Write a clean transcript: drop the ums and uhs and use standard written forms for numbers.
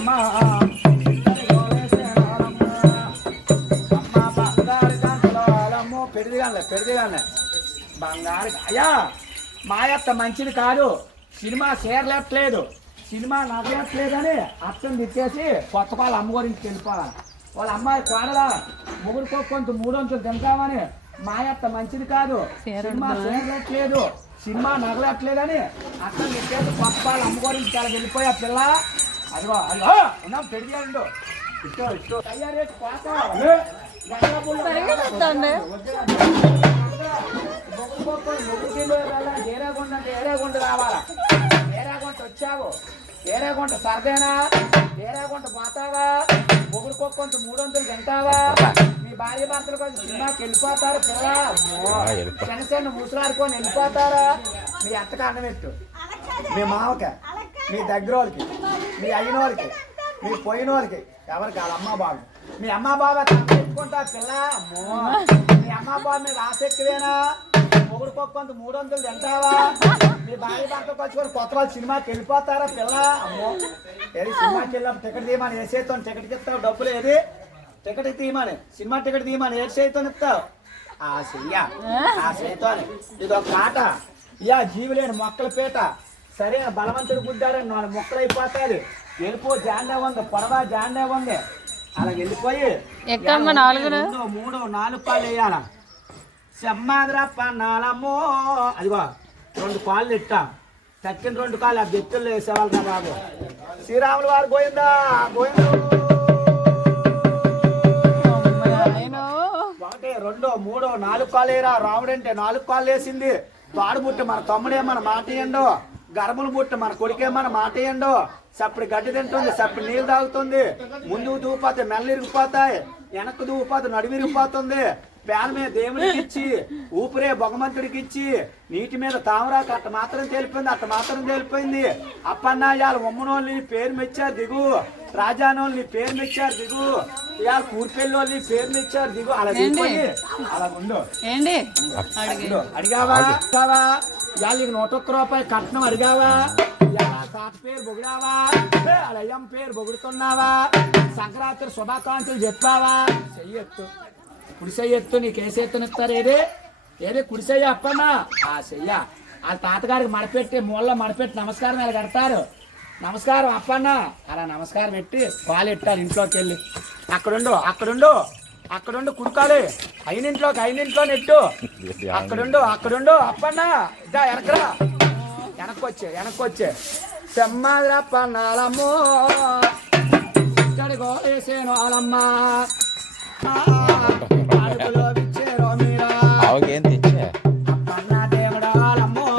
అమ్మ బంగారు గంటలో పెడిదిగానే బంగారు అయ్యా మాయత్త మంచిది కాదు, సినిమా చేరలేట్లేదు, సినిమా నగలేట్లేదని అర్థం తిట్టేసి కొత్త పాలు అమ్మ గురించి వెళ్ళిపోవాలి. వాళ్ళ అమ్మాయి కోడలా ముగ్గురికో కొంత 300 తింటామని మాయత్త మంచిది కాదు, సినిమా చేరలేట్లేదు, సినిమా నగలేట్లేదని అర్థం తిట్టేసి కొత్త పాలు అమ్మ గురించి చాలా వెళ్ళిపోయా పిల్ల. అదిగో అయ్యో ఉన్నాం పెడిగాడు ఇష్టం తయారీ కోసా ఏరేగుంట అంటే ఏరేగుంట రావాలా, ఏరేగుంట వచ్చావు, ఏరేగుంట సర్దేనా, ఏరేగుంట పోతావా, మొగుడుకోకొంత 300 తింటావా, మీ భార్య భర్తలు కొంచెం సినిమాకి వెళ్ళిపోతారు పిల్ల, చిన్న ముసలాడుకొని వెళ్ళిపోతారా, మీ అత్తకి అన్నం పెట్టు, మీ మామకి, మీ దగ్గర వాళ్ళకి, మీ అయిన వాళ్ళకి, మీ పోయిన వాళ్ళకి, ఎవరికి వాళ్ళ అమ్మ బాబు, మీ అమ్మ బాబా తెచ్చుకుంటా పిల్ల, మీ అమ్మ బాబు మీద ఆశ ఎక్కువేనా, మొగుడుకోకొంత 300 తింటావా, మీ భార్య భర్త వచ్చుకొని కొత్త వాళ్ళు సినిమాకి వెళ్ళిపోతారా పిల్ల. అమ్మో ఏది సినిమాకి వెళ్ళాము టికెట్ తీయమని ఏ చేతో టికెట్కి ఇస్తావు, డబ్బులు ఏది టికెట్ తీయమని, సినిమా టికెట్ తీయమని ఏ చేతో ఇస్తావు, ఆ చెయ్యా ఆ చేతో ఇది ఒక ఆట. ఇయా జీవులేని మొక్కల పీట, సరే బలవంతుడు గుద్దారని 4 మొక్కలు అయిపోతాది, వెళ్ళిపో జాండే ఉంది, పొడవా జాండే ఉంది, అలా వెళ్ళిపోయి 3 4 పాలు వేయాల, చెమ్మాదిరా పన్నాలమ్మో, అదిగో 2 పాలు ఇట్టా, తక్కిన 2 కాళ్ళు ఆ బెత్తుల్లో వేసేవాళ్ళు కదా బాబు. శ్రీరాములు వారు గోయిందా గోయిందు 1 2 3 4 కాళ్ళు వేయరా, రాముడు అంటే 4 కాళ్ళు వేసింది, పాడు బుట్ట మన తమ్ముడే మన మాట ఇయ్యండు, గర్భులు బుట్ట మన కొడుకే మన మాట ఇయ్యండు, సప్పుడు గడ్డి తింటుంది, సప్పుడు నీళ్ళు తాగుతుంది, ముందుకు దూపోతే మెల్ల ఇరిగిపోతాయి, వెనక్కు దూపోతే నడుము ఇరిగిపోతుంది, పేన మీద దేవుడికి ఇచ్చి ఊపిరే భగవంతుడికి ఇచ్చి నీటి మీద తామరాకు అట్ట మాత్రం తేలిపోయింది. అప్పన్న ఇవాళ ఉమ్మనోళ్ళని పేరు మెచ్చారు దిగు, రాజానోళ్ళని పేరు మెచ్చారు దిగు, ఇవాళ కూర్పెళ్ళోళ్ళని పేరు మెచ్చారు దిగు, అలా దిగిపోయి అలా ఉండు. అడిగావా ఇవాళ నీకు 101 రూపాయి కట్నం అడిగావా, తాత పేరు పొగిడావా, అయ్యం పేరు పొగుడుతున్నావా, సంక్రాంతి శుభాకాంక్షలు చెప్పావా, చెయ్యొత్తు కుడిసెయ్యొత్తు, నీకు ఏసెత్తునిస్తారు ఏదే కుడిసెయ్య అప్పన్నా, ఆ చెయ్య వాళ్ళ తాతగారికి మడపెట్టి మూలలో మడపెట్టి నమస్కారం అలా కడతారు, నమస్కారం అప్పన్న అలా నమస్కారం పెట్టి పాలు ఎట్టారు, ఇంట్లోకి వెళ్ళి అక్కడుండు కుడుకాలి, అయినింట్లో నెట్టు, అక్కడుండు అప్పన్న ఇదా వెనకరా, వెనక్కొచ్చే చెమ్మాదిరా పన్నాలమ్మో ఇక్కడికో వేసేను వాళ్ళమ్మ అడుగులో విచ్చేరో మీరా.